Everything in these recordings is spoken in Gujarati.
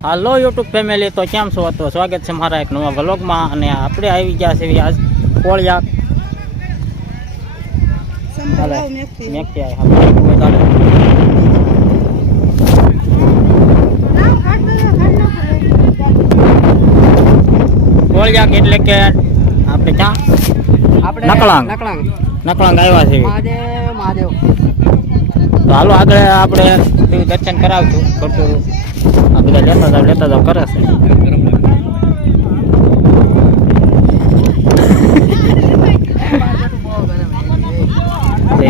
હાલો યુટ્યુબ ફેમિલી, તો કેમ છો? તો સ્વાગત છે મારા એક નવા વ્લોગમાં. અને આપણે આવી ગયા છે આજ કોળિયા કોળિયા એટલે કે આપણે ક્યાં નકળાંગ આવ્યા છે. મહાદેવ તો હાલો આગળ આપણે દર્શન કરાવશું. ખોટું આ બધા લેતા જાવ કરે છે.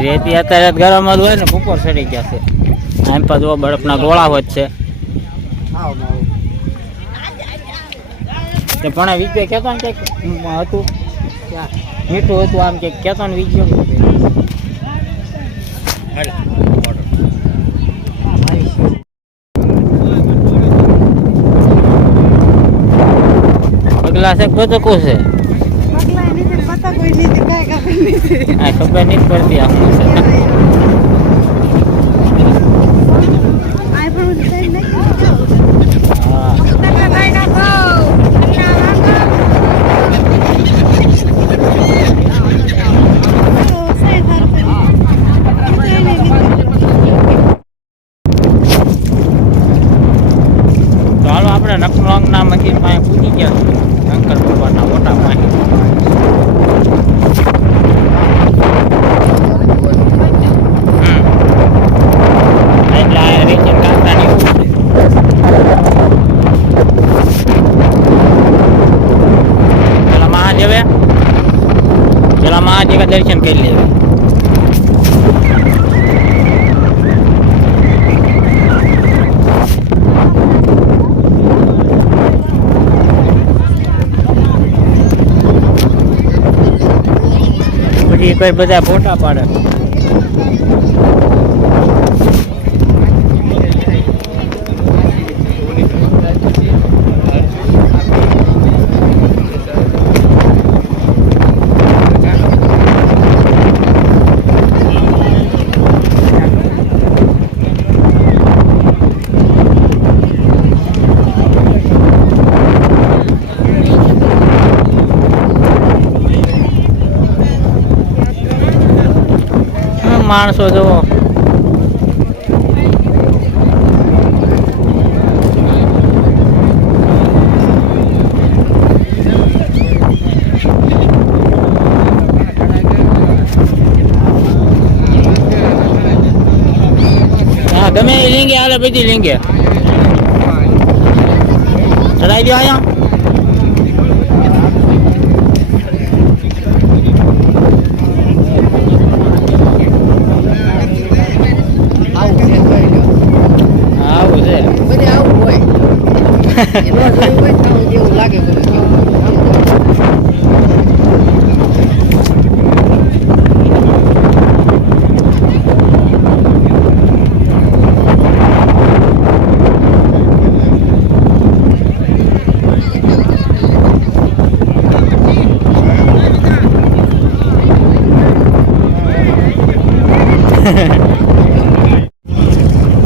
રેતી અત્યારે ગરમ જ હોય ને, બપોર ચડી ગયા છે. આમ પર જો બરફના ગોળા હોય છે. પણ વિજય કેતો ને કંઈક હતું, મીઠું હતું, આમ કંઈક કેતો ને વિજય. પગલા છે બધું કો છે, ખબર નહીં પડતી આ શું છે. તો હાલો આપણે નકળાંગના મંદિર પાસે પૂજી ગયા છીએ, શંકર ભગવાનના મોટા પાસે. એટલે આ રેચન કાંતાની પેલા મહાદેવ દર્શન કરી લેવે. પછી કોઈ બધા ફોટા પાડે. માણસો જુઓ, હા ગમે એ લીંગે હાલે, બધી લીંગે ચડાવી દો અહીંયા.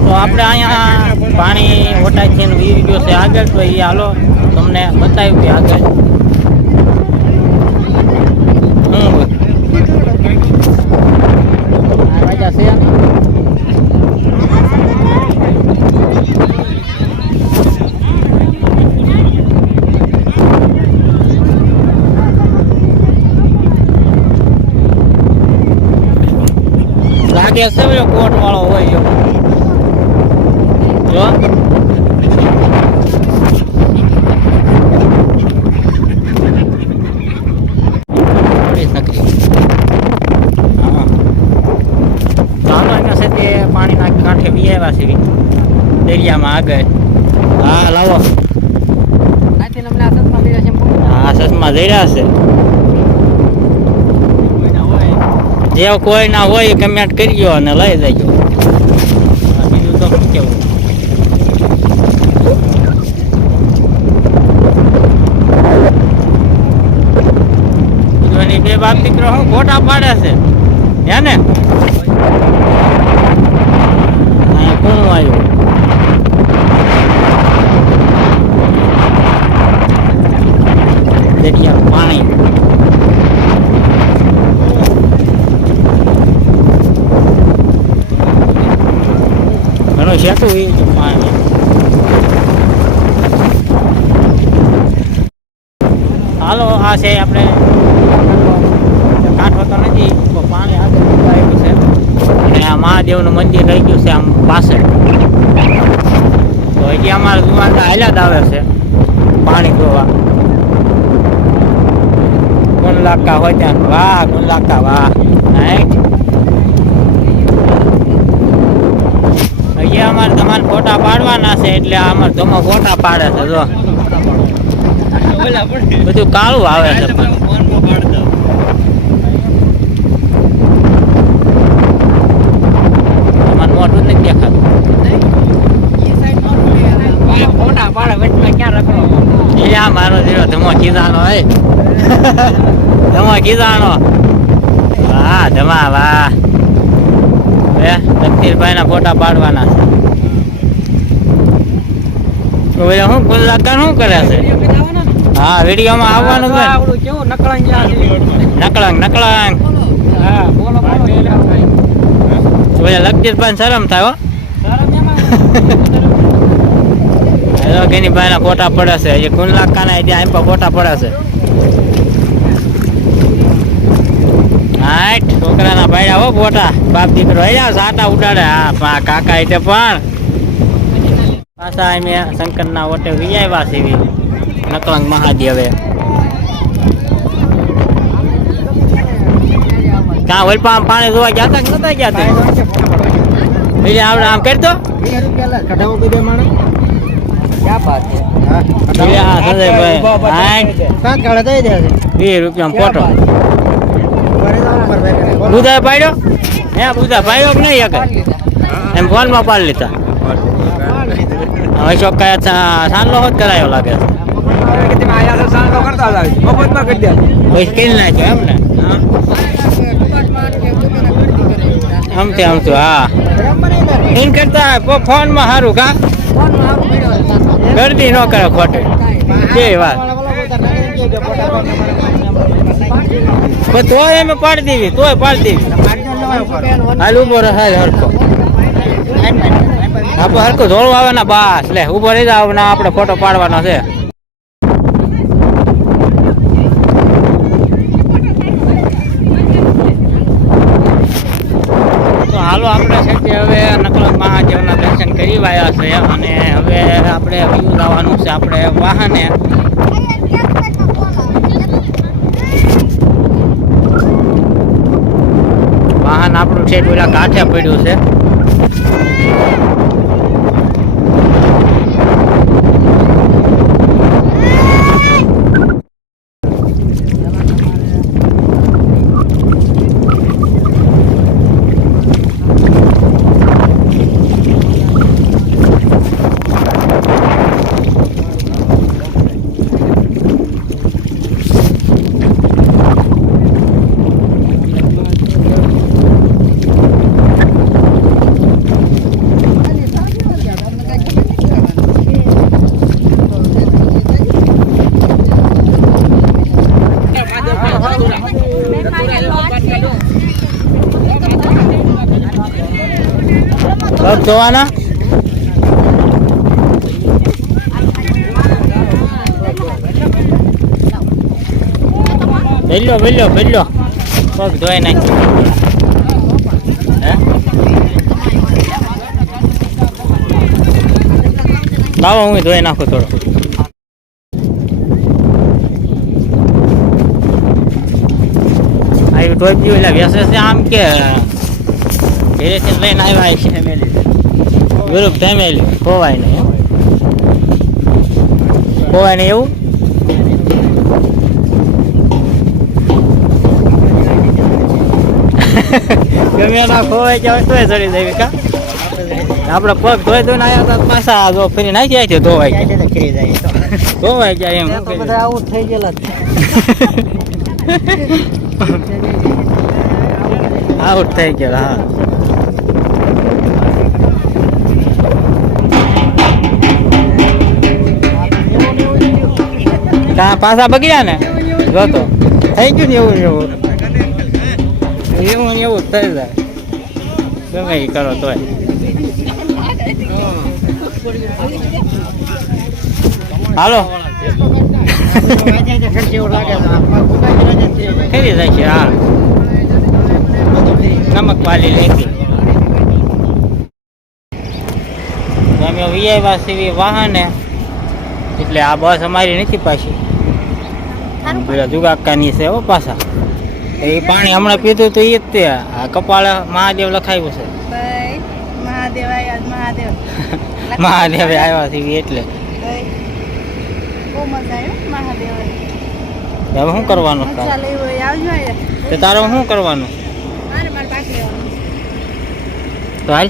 તો આપણે અહીંયા પાણી ઓટાથી વીર ગયો છે આગળ, તો એ હાલો તમને બતાવ્યું કે આગળ રાજા છે. લાગે છે કોટ વાળો હોય એવો. જો પાણીના કાંઠે બી આવ્યા છે દરિયામાં આગળ. હા લાવો, હા સસમાં જઈ રહ્યા છે. જે કોઈ ના હોય કમેન્ટ કરજો અને લઈ જજો. બીજું તો શું કેવું. બે બાપ દીકરો હું ખોટા પાડે છે હે ને. કોણ આવ્યું? પાણી. ઘણું સેટું એ પાણી. હાલો આ છે આપણે કાંઠો તો નથી પણ પાણી આગળ આવ્યું છે અને આ મહાદેવનું મંદિર રહી ગયું છે આમ પાસે. તો હજી અમારા દુવાનના હાલ્યા જ આવે છે પાણી પીવા. ગુણલાકા હોય ત્યાં વાહ ગુણલાકા વાહ. હજી અમારે તમારે ફોટા પાડવાના છે એટલે અમારે ધોમો ફોટા પાડે છે. જો બધું કાળું આવે છે પણ તમારે મોટું નથી દેખાતું. એ આ મારો જીરો ધમો કીધાનો હે ધમો કીધાનો. વાહ ધમા વાહ. હવે લખીરભાઈ ના ફોટા પાડવાના છે. શું કલાકાર શું કરે છે? હા વિડીયોમાં આવવાનું છે. નકળંગ નકળંગ. લખીરભાઈ શરમ થાય. ગેનીભાઈ ના ફોટા પડે છે. હજી ગુણલાકા ના આમ પર ફોટા પડે છે. હાટ છોકરાના પાડ્યા હો ફોટા. બાપ દીકરો અહીંયા સાટા ઉડાડે. હા કાકા એટલે પણ પાછા અમે શંકરના ઓટે વિજાવ્યા છે નકળંગ મહાદેવે. ક્યાં વલપા આમ પાણી જોવા ગયા હતા કે નતા ગયા હતા? એટલે આપણે આમ કરી દો. ₹20 ફોટો બુધા પાડ્યો. હે બુધા પાડ્યો કે નહીં? એમ ફોન માં પાડી લીધા. હવે ચોક્કસ સાંડલો હોત કરાયો લાગે છે. કરી નાખ્યો એમ ને? આમથી આમતું હા એમ કરતા ફોન માં સારું કા ગરદી ન કરે ખોટી. કે વાત તોય એમ પાડી દેવી. તોય પાડી દેવી. હાલ ઉભો રહે હરખો. આપણે હરખું ધોળું આવે ને બસ લે ઉભો રહી જાવ ને આપણે ફોટો પાડવાનો છે. તો હાલો આપણે છે હવે નકળંગ મહાદેવના દર્શન કરી આવ્યા છે અને હવે આપણે વ્યૂ લાવવાનું છે આપણે વાહને. વાહન આપણું છે પેલા કાંઠે પડ્યું છે. પગ ધોવાના. ભેલ્યો ભેલ્યો ભેલ્યો પગ ધોઈ નાખી. લાવો હું ધોઈ નાખું થોડો. આવી ધોઈ દીધું એટલે વ્યસન છે આમ કે ઘરેથી લઈને આવ્યા છે ફેમિલી. ગ્રુપ ફેમિલી ખોવાય નહીં. ખોવાય નહીં એવું. ગમે ના ખોવાય જાય તોય ચડી જાય કા. આપણે પગ ધોઈ ધોઈને આવ્યા હતા પાછા જો ફરી નાખી જાય છે ધોવાઈ જાય ફરી જાય ધોવાઈ જાય એમ બધા આવું થઈ ગયેલા. આઉટ થઈ ગયેલા. હા પાછા બગડ્યા ને જોતો થઈ ગયું ને એવું ને એવું એવું ને એવું જ થઈ જાય ગમે એ કરો તોય હાલો ફેરી જાય છે હા નમક વાલી લેતી અમે વીઆઈ સીવી વાહને એટલે આ બસ અમારી નથી પાછી પેલા જુગાકાની છે હો પાછા એ પાણી હમણાં પીધું તો એ જ તે આ કપાળે મહાદેવ લખાયું છે મહાદેવ આવ્યા છે એટલે હવે શું કરવાનું તારે શું કરવાનું તો હાલ